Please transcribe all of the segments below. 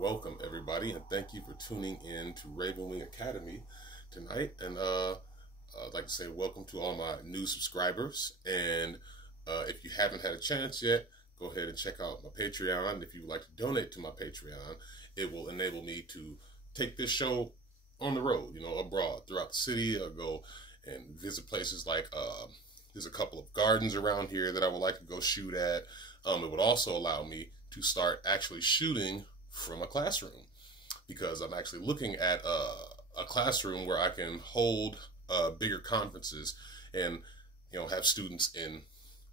Welcome everybody, and thank you for tuning in to Raven Wing Academy tonight. And I'd like to say welcome to all my new subscribers. And if you haven't had a chance yet, go ahead and check out my Patreon. If you would like to donate to my Patreon, it will enable me to take this show on the road, abroad, throughout the city. I'll go and visit places like there's a couple of gardens around here that I would like to go shoot at. It would also allow me to start actually shooting from a classroom, because I'm actually looking at a classroom where I can hold bigger conferences and have students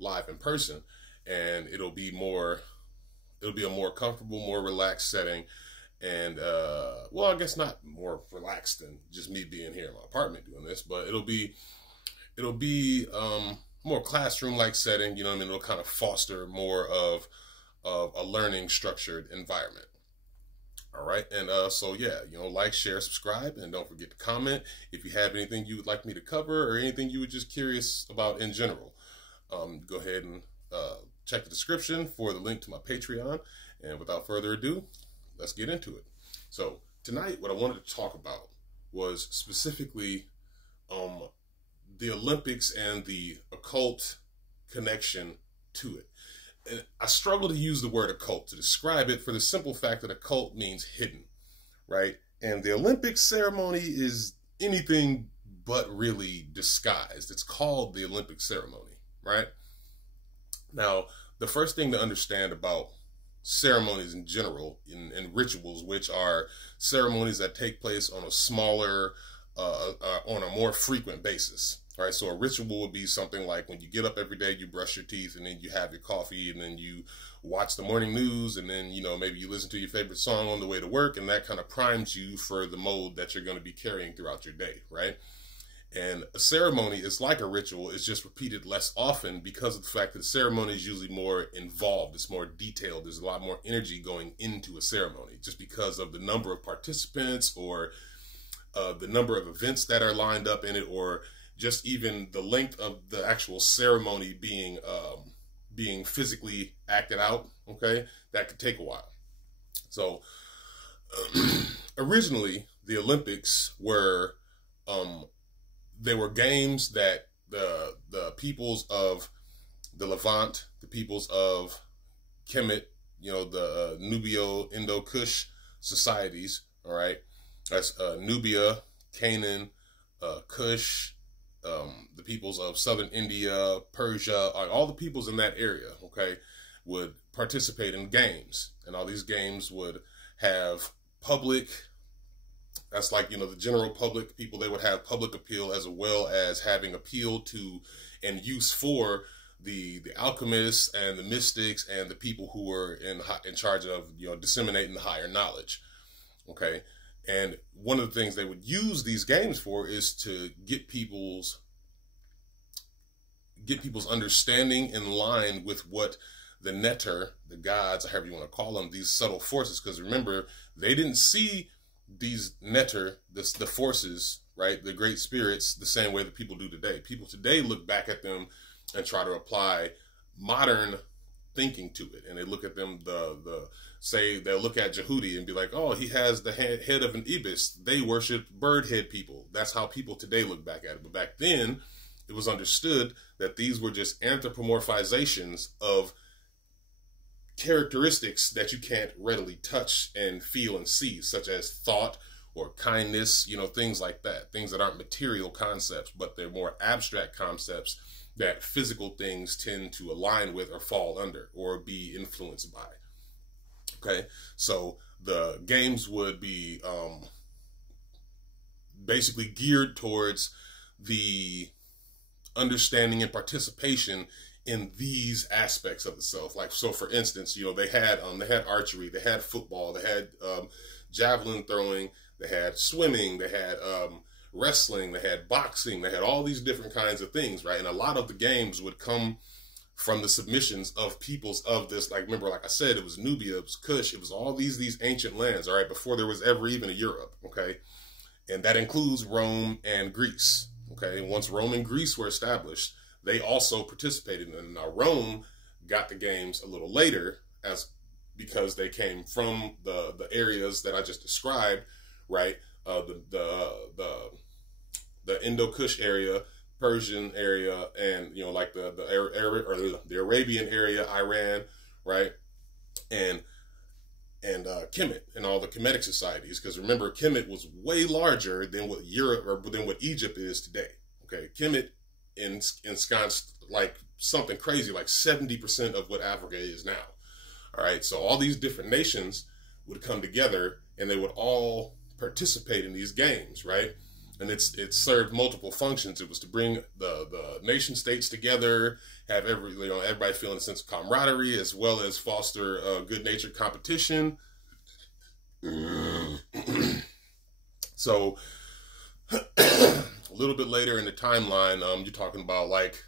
live in person, and it'll be a more comfortable, more relaxed setting. And well, I guess not more relaxed than just me being here in my apartment doing this, but it'll be more classroom-like setting. You know what I mean? It'll kind of foster more of a learning structured environment. All right. And so yeah, like, share, subscribe, and don't forget to comment if you have anything you would like me to cover or anything you were just curious about in general. Go ahead and check the description for the link to my Patreon. And without further ado, let's get into it. So tonight, what I wanted to talk about was specifically the Olympics and the occult connection to it. And I struggle to use the word occult to describe it, for the simple fact that occult means hidden, right? And the Olympics ceremony is anything but really disguised. It's called the Olympic ceremony, right? Now, the first thing to understand about ceremonies in general and rituals, which are ceremonies that take place on a smaller, on a more frequent basis. Right, so a ritual would be something like when you get up every day, you brush your teeth, and then you have your coffee, and then you watch the morning news, and then, maybe you listen to your favorite song on the way to work, and that kind of primes you for the mode that you're going to be carrying throughout your day, right? And a ceremony is like a ritual. It's just repeated less often because of the fact that the ceremony is usually more involved. It's more detailed. There's a lot more energy going into a ceremony just because of the number of participants, or the number of events that are lined up in it, or just even the length of the actual ceremony being physically acted out. Okay, that could take a while. So originally, the Olympics were they were games that the peoples of the Levant, the peoples of Kemet, the Nubio, Indo-Kush societies. All right, that's Nubia, Canaan, Kush. The peoples of southern India, Persia, all the peoples in that area, okay, would participate in games. And all these games would have public, that's like, the general public people, they would have public appeal, as well as having appeal to and use for the alchemists and the mystics and the people who were in charge of, disseminating the higher knowledge, okay? And one of the things they would use these games for is to get people's understanding in line with what the netter, the gods, or however you want to call them, these subtle forces. Because remember, they didn't see these netter, the forces, right, the great spirits, the same way that people do today. People today look back at them and try to apply modern thinking to it, and they look at them, they'll look at Jehudi and be like, oh, he has the head of an ibis. They worship bird head people. That's how people today look back at it. But back then, it was understood that these were just anthropomorphizations of characteristics that you can't readily touch and feel and see, such as thought or kindness, things like that, things that aren't material concepts, but they're more abstract concepts that physical things tend to align with or fall under or be influenced by. Okay, so the games would be basically geared towards the understanding and participation in these aspects of the self. Like, so for instance, they had archery, they had football, they had javelin throwing, they had swimming, they had wrestling, they had boxing, they had all these different kinds of things, right? And a lot of the games would come from the submissions of peoples of this, like, remember, like I said, it was Nubia, it was Kush, it was all these ancient lands, all right, before there was ever even a Europe, okay? And that includes Rome and Greece, okay? And once Rome and Greece were established, they also participated in it. Now, Rome got the games a little later, as because they came from the areas that I just described, right? The Indo-Kush area, Persian area, and like the Arabian area, Iran, right? And Kemet and all the Kemetic societies, because remember, Kemet was way larger than what Europe or than what Egypt is today. Okay, Kemet ensconced like something crazy, like 70% of what Africa is now. All right, so all these different nations would come together and they would all participate in these games, right? And it served multiple functions. It was to bring the nation states together, have everybody feeling a sense of camaraderie, as well as foster good-natured competition. So a little bit later in the timeline, you're talking about like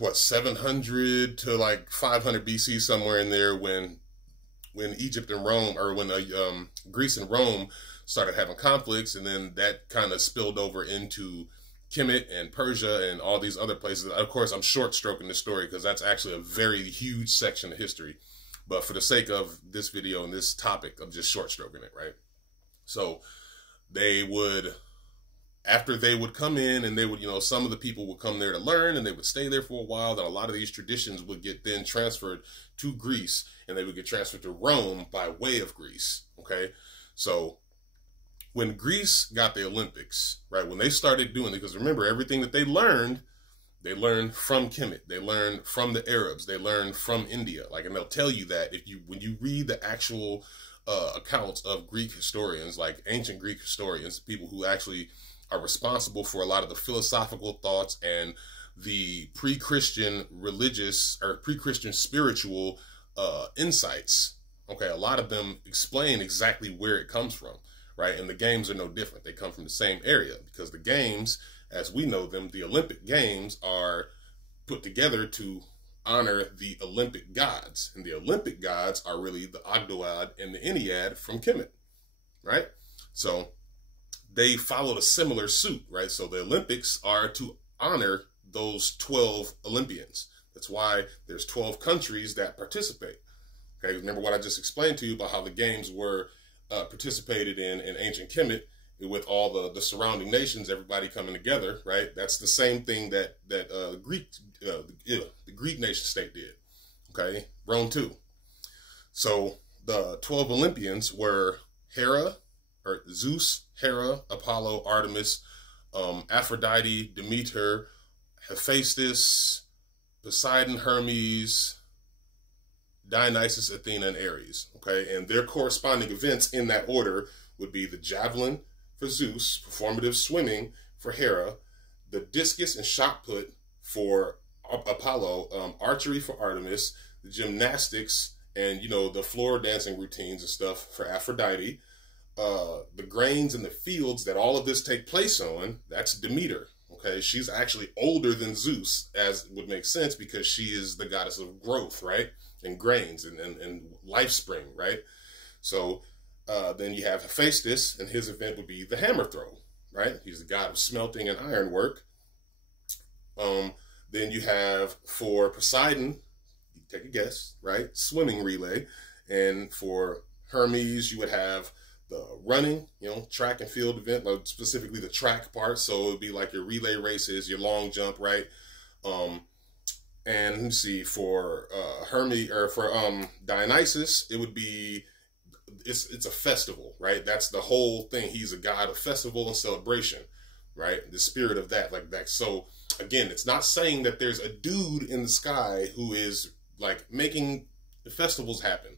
what, 700 to like 500 BC, somewhere in there, when Egypt and Rome, or when Greece and Rome started having conflicts, and then that kind of spilled over into Kemet and Persia and all these other places. Of course, I'm short stroking this story because that's actually a very huge section of history. But for the sake of this video and this topic, I'm just short stroking it, right? So they would, after they would come in and they would, some of the people would come there to learn and they would stay there for a while. Then a lot of these traditions would get then transferred to Greece, and they would get transferred to Rome by way of Greece, okay? So when Greece got the Olympics, right, when they started doing it, because remember, everything that they learned from Kemet, they learned from the Arabs, they learned from India, and they'll tell you that when you read the actual accounts of Greek historians, like ancient Greek historians, people who actually are responsible for a lot of the philosophical thoughts and the pre-Christian religious or pre-Christian spiritual insights, okay, a lot of them explain exactly where it comes from. Right, and the games are no different. They come from the same area, because the games, as we know them, the Olympic Games, are put together to honor the Olympic gods. And the Olympic gods are really the Ogdoad and the Ennead from Kemet, right? So they followed a similar suit, right? So the Olympics are to honor those 12 Olympians. That's why there's 12 countries that participate. Okay, remember what I just explained to you about how the games were participated in ancient Kemet, with all the surrounding nations, everybody coming together, right? That's the same thing that the Greek nation state did, okay? Rome too. So the 12 Olympians were Zeus, Hera, Apollo, Artemis, Aphrodite, Demeter, Hephaestus, Poseidon, Hermes, Dionysus, Athena, and Ares, okay? And their corresponding events in that order would be the javelin for Zeus, performative swimming for Hera, the discus and shot put for Apollo, archery for Artemis, the gymnastics and, the floor dancing routines and stuff for Aphrodite, the grains in the fields that all of this take place on, that's Demeter, okay? She's actually older than Zeus, as would make sense, because she is the goddess of growth, right? And grains and life spring, right? So then you have Hephaestus, and his event would be the hammer throw, right? He's the god of smelting and ironwork. Then you have, for Poseidon, you take a guess, right? Swimming relay. And for Hermes, you would have the running, track and field event, like specifically the track part. So it would be like your relay races, your long jump, right? And let me see, for Hermes, or for Dionysus, it would be, it's a festival, right? That's the whole thing. He's a god of festival and celebration, right? The spirit of that, like that. So again, it's not saying that there's a dude in the sky who is like making the festivals happen.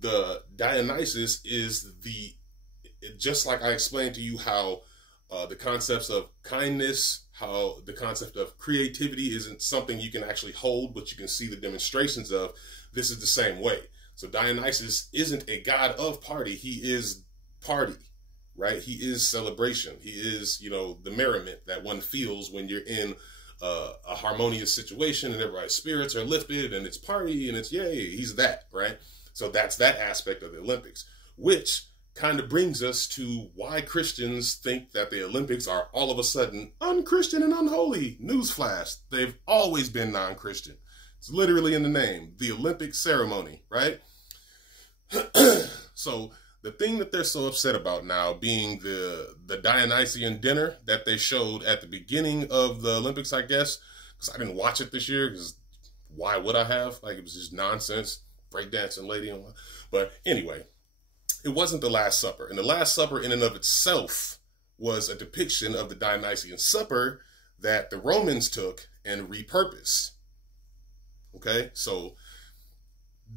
The Dionysus is just like I explained to you how the concepts of kindness, how the concept of creativity isn't something you can actually hold, but you can see the demonstrations of. This is the same way. So Dionysus isn't a god of party. He is party, right? He is celebration. He is, the merriment that one feels when you're in a harmonious situation and everybody's spirits are lifted and it's party and it's yay. He's that, right? So that's that aspect of the Olympics, which kind of brings us to why Christians think that the Olympics are all of a sudden unchristian and unholy. Newsflash, they've always been non-Christian. It's literally in the name, the Olympic ceremony, right? So the thing that they're so upset about now being the Dionysian dinner that they showed at the beginning of the Olympics, I guess, because I didn't watch it this year, because why would I have? Like, it was just nonsense, breakdancing lady. But anyway, it wasn't the Last Supper. And the Last Supper in and of itself was a depiction of the Dionysian supper that the Romans took and repurposed. Okay, so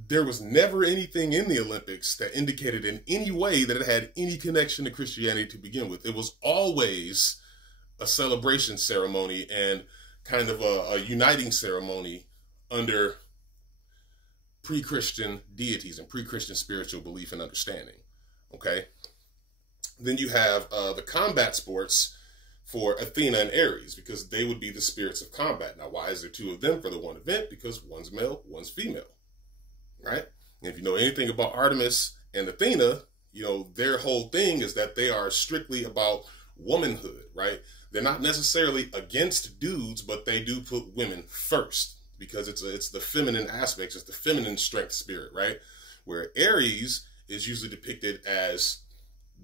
there was never anything in the Olympics that indicated in any way that it had any connection to Christianity to begin with. It was always a celebration ceremony and kind of a uniting ceremony under pre-Christian deities and pre-Christian spiritual belief and understanding. Okay, then you have the combat sports for Athena and Ares, because they would be the spirits of combat. Now, why is there two of them for the one event? Because one's male, one's female, right? And if you know anything about Artemis and Athena, you know, their whole thing is that they are strictly about womanhood, right? They're not necessarily against dudes, but they do put women first, because it's the feminine aspects, it's the feminine strength spirit, right? Where Ares is usually depicted as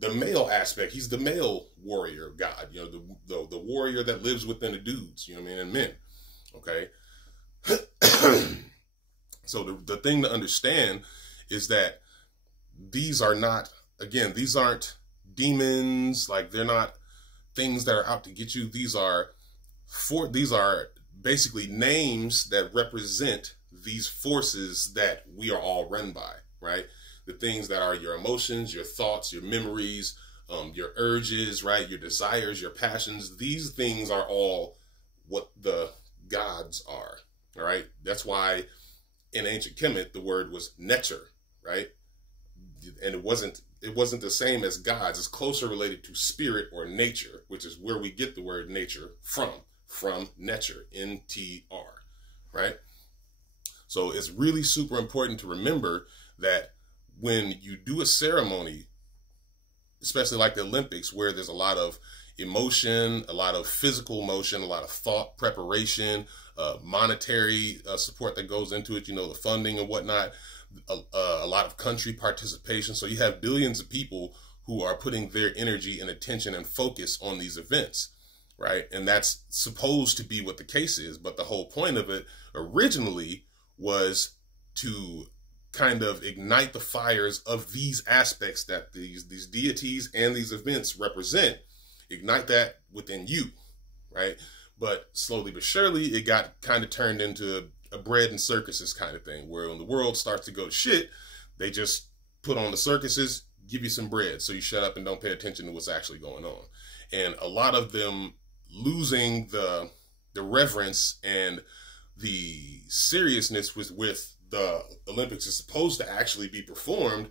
the male aspect. He's the male warrior god, you know, the warrior that lives within the dudes, you know what I mean, and men. Okay. So the thing to understand is that these are not, again, these aren't demons, like they're not things that are out to get you. These are basically names that represent these forces that we are all run by, right? The things that are your emotions, your thoughts, your memories, your urges, right? Your desires, your passions. These things are all what the gods are, all right? That's why in ancient Kemet, the word was necher, right? And it wasn't the same as gods. It's closer related to spirit or nature, which is where we get the word nature from necher, N-T-R, right? So it's really super important to remember that when you do a ceremony, especially like the Olympics, where there's a lot of emotion, a lot of physical motion, a lot of thought, preparation, monetary support that goes into it, you know, the funding and whatnot, a lot of country participation. So you have billions of people who are putting their energy and attention and focus on these events, right? And that's supposed to be what the case is. But the whole point of it originally was to kind of ignite the fires of these aspects that these deities and these events represent, ignite that within you, right? But slowly but surely, it got kind of turned into a bread and circuses kind of thing, where when the world starts to go to shit, they just put on the circuses, give you some bread, so you shut up and don't pay attention to what's actually going on. And a lot of them losing the reverence and the seriousness with the Olympics is supposed to actually be performed,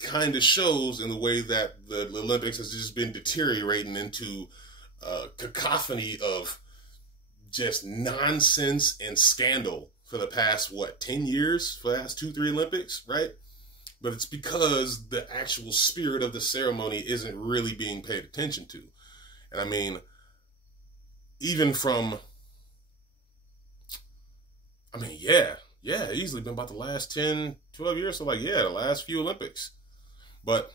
kind of shows in the way that the Olympics has just been deteriorating into a cacophony of just nonsense and scandal for the past, 10 years, for the past 2-3 Olympics, right? But it's because the actual spirit of the ceremony isn't really being paid attention to. And I mean, even from, easily been about the last 10, 12 years. So the last few Olympics. But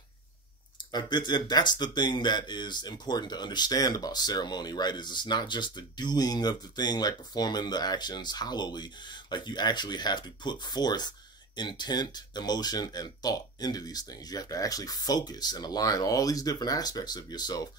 that's the thing that is important to understand about ceremony, right? Is it's not just the doing of the thing, like performing the actions hollowly. Like, you actually have to put forth intent, emotion, and thought into these things. You have to actually focus and align all these different aspects of yourself,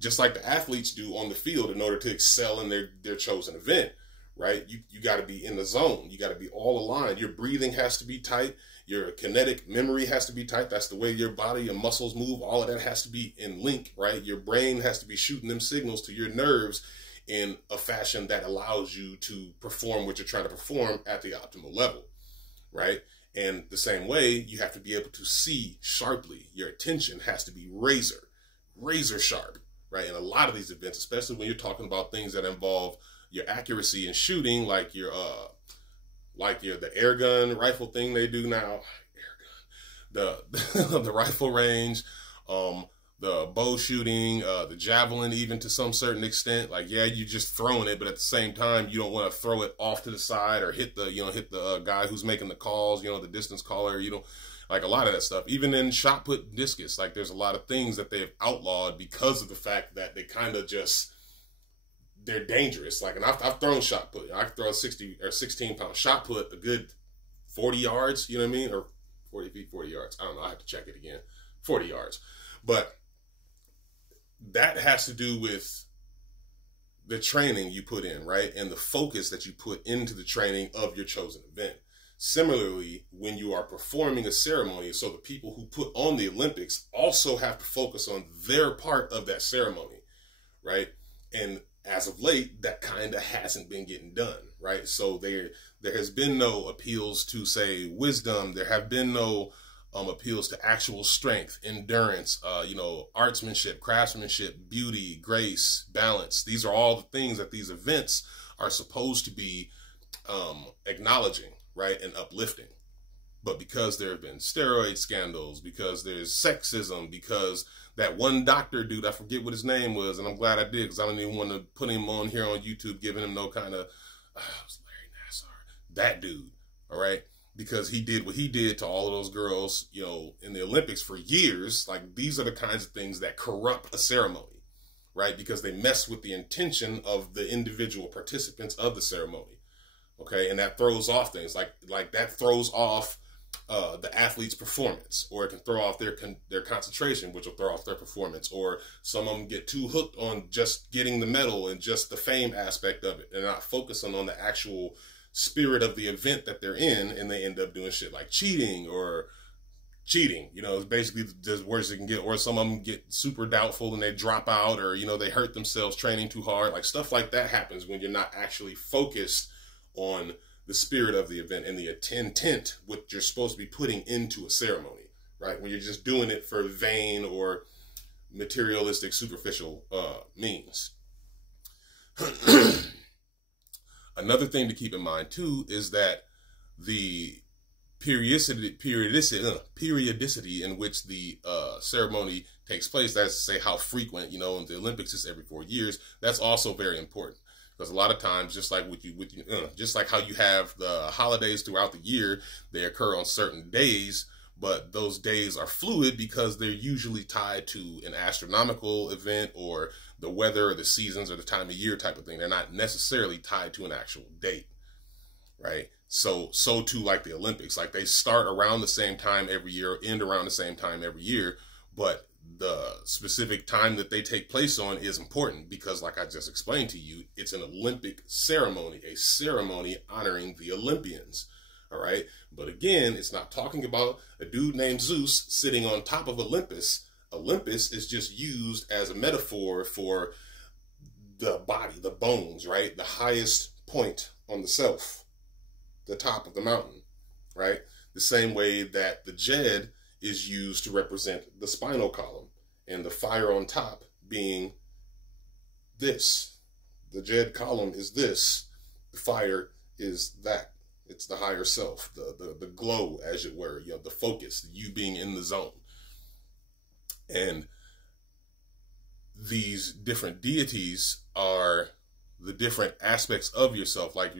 just like the athletes do on the field, in order to excel in their chosen event, right? You got to be in the zone. You got to be all aligned. Your breathing has to be tight. Your kinetic memory has to be tight. That's the way your body and muscles move. All of that has to be in link, right? Your brain has to be shooting them signals to your nerves in a fashion that allows you to perform what you're trying to perform at the optimal level, right? And the same way, you have to be able to see sharply. Your attention has to be razor sharp, right? In a lot of these events, especially when you're talking about things that involve your accuracy in shooting, like the air gun rifle thing they do now, the rifle range, the bow shooting, the javelin, even to some certain extent. Like, yeah, you're just throwing it, but at the same time, you don't want to throw it off to the side or hit the guy who's making the calls, the distance caller, like a lot of that stuff. Even in shot put discus, like there's a lot of things that they've outlawed because of the fact that they kind of just, they're dangerous. Like, and I've thrown shot put. I throw a 60 or 16-pound shot put a good 40 yards, you know what I mean? Or 40 feet, 40 yards. I don't know. I have to check it again. 40 yards. But that has to do with the training you put in, right? And the focus that you put into the training of your chosen event. Similarly, when you are performing a ceremony, so the people who put on the Olympics also have to focus on their part of that ceremony, right? And as of late, that kind of hasn't been getting done, right? So there has been no appeals to, say, wisdom. There have been no appeals to actual strength, endurance, artsmanship, craftsmanship, beauty, grace, balance. These are all the things that these events are supposed to be acknowledging, right, and uplifting. But because there have been steroid scandals, because there's sexism, because that one doctor dude, I forget what his name was, and I'm glad I did, because I don't even want to put him on here on YouTube, giving him no kind of, it was Larry Nassar, that dude, all right? Because he did what he did to all of those girls, in the Olympics for years. Like, these are the kinds of things that corrupt a ceremony, right? Because they mess with the intention of the individual participants of the ceremony, okay? And that throws off things, like that throws off the athlete's performance, or it can throw off their concentration, which will throw off their performance, or some of them get too hooked on just getting the medal and just the fame aspect of it, and not focusing on the actual spirit of the event that they're in, and they end up doing shit like cheating. It's basically the worst it can get. Or some of them get super doubtful and they drop out, or they hurt themselves training too hard. Like, stuff like that happens when you're not actually focused on the spirit of the event and the intent what you're supposed to be putting into a ceremony, right? When you're just doing it for vain or materialistic, superficial means. Another thing to keep in mind too is that the periodicity in which the ceremony takes place, that's to say how frequent, and the Olympics is every 4 years, that's also very important. Because a lot of times, just like just like how you have the holidays throughout the year, they occur on certain days, but those days are fluid because they're usually tied to an astronomical event or the weather or the seasons or the time of year type of thing. They're not necessarily tied to an actual date, right? So too, like the Olympics, like they start around the same time every year, end around the same time every year, but the specific time that they take place on is important because, like I just explained to you, it's an Olympic ceremony, a ceremony honoring the Olympians. All right. But again, it's not talking about a dude named Zeus sitting on top of Olympus. Olympus is just used as a metaphor for the body, the bones, right? The highest point on the self, the top of the mountain, right? The same way that the Jed is used to represent the spinal column, and the fire on top being this. The Jed column is this. The fire is that. It's the higher self, the glow, as it were, the focus, you being in the zone. And these different deities are the different aspects of yourself. Like,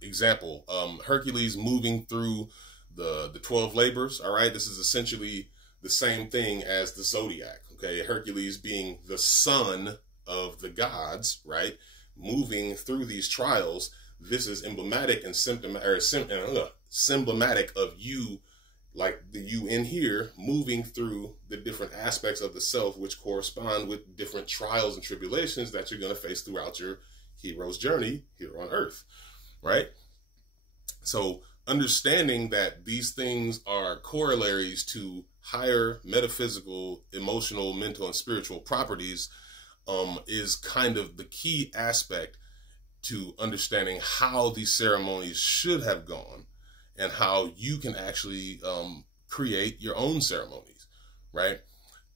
example, Hercules moving through the 12 labors, all right? This is essentially the same thing as the zodiac, okay? Hercules being the son of the gods, right? Moving through these trials. This is emblematic and symptomatic of you, like the you in here, moving through the different aspects of the self, which correspond with different trials and tribulations that you're going to face throughout your hero's journey here on Earth, right? So understanding that these things are corollaries to higher metaphysical, emotional, mental, and spiritual properties is kind of the key aspect to understanding how these ceremonies should have gone and how you can actually create your own ceremonies, right?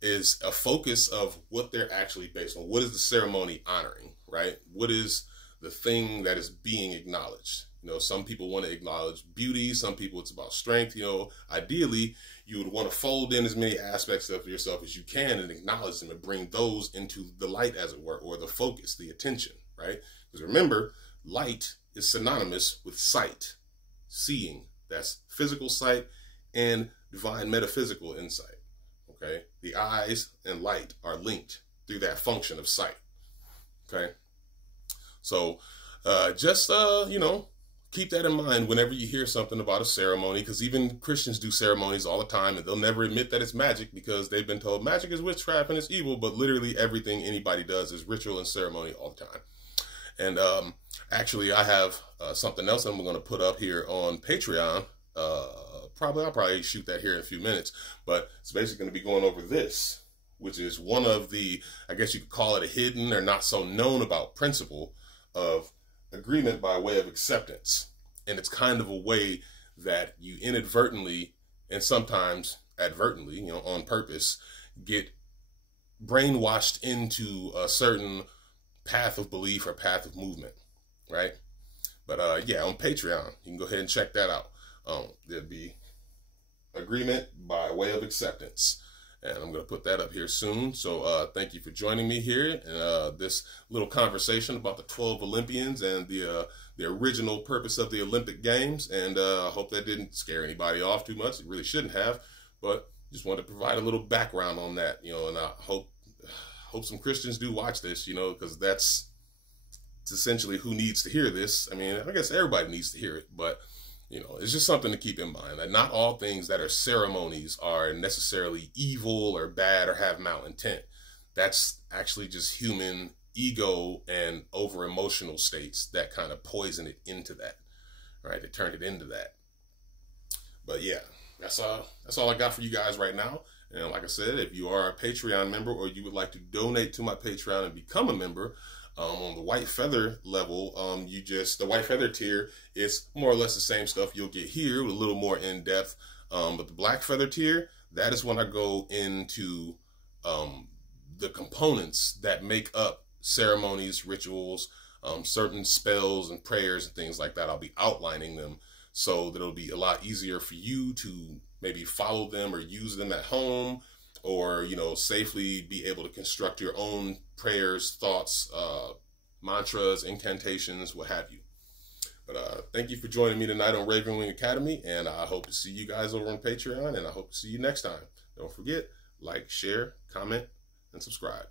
Is a focus of what they're actually based on. What is the ceremony honoring, right? What is the thing that is being acknowledged? You know, some people want to acknowledge beauty. Some people it's about strength. You know, ideally, you would want to fold in as many aspects of yourself as you can and acknowledge them and bring those into the light, as it were, or the focus, the attention, right? Because remember, light is synonymous with sight, seeing. That's physical sight and divine metaphysical insight, okay? The eyes and light are linked through that function of sight, okay? So you know, keep that in mind whenever you hear something about a ceremony, because even Christians do ceremonies all the time, and they'll never admit that it's magic because they've been told magic is witchcraft and it's evil, but literally everything anybody does is ritual and ceremony all the time. And actually, I have something else I'm going to put up here on Patreon. I'll probably shoot that here in a few minutes, but it's basically going to be going over this, which is one of the, I guess you could call it a hidden or not so known about principle of agreement by way of acceptance. And it's kind of a way that you inadvertently and sometimes advertently, you know, on purpose, get brainwashed into a certain path of belief or path of movement, right? But yeah, on Patreon, you can go ahead and check that out. There'll be agreement by way of acceptance. And I'm going to put that up here soon. So thank you for joining me here in this little conversation about the 12 Olympians and the original purpose of the Olympic Games. And I hope that didn't scare anybody off too much. It really shouldn't have. But just wanted to provide a little background on that, you know, and I hope some Christians do watch this, you know, because it's essentially who needs to hear this. I mean, I guess everybody needs to hear it, but you know, it's just something to keep in mind that not all things that are ceremonies are necessarily evil or bad or have malintent. That's actually just human ego and over emotional states that kind of poison it into that, right? They turn it into that. But yeah, that's all I got for you guys right now. And like I said, if you are a Patreon member or you would like to donate to my Patreon and become a member, on the white feather level, the white feather tier is more or less the same stuff you'll get here, with a little more in depth. But the black feather tier, that is when I go into the components that make up ceremonies, rituals, certain spells and prayers and things like that. I'll be outlining them so that it'll be a lot easier for you to maybe follow them or use them at home, or, you know, safely be able to construct your own prayers, thoughts, mantras, incantations, what have you. But thank you for joining me tonight on Raven Wing Academy, and I hope to see you guys over on Patreon, and I hope to see you next time. Don't forget, like, share, comment, and subscribe.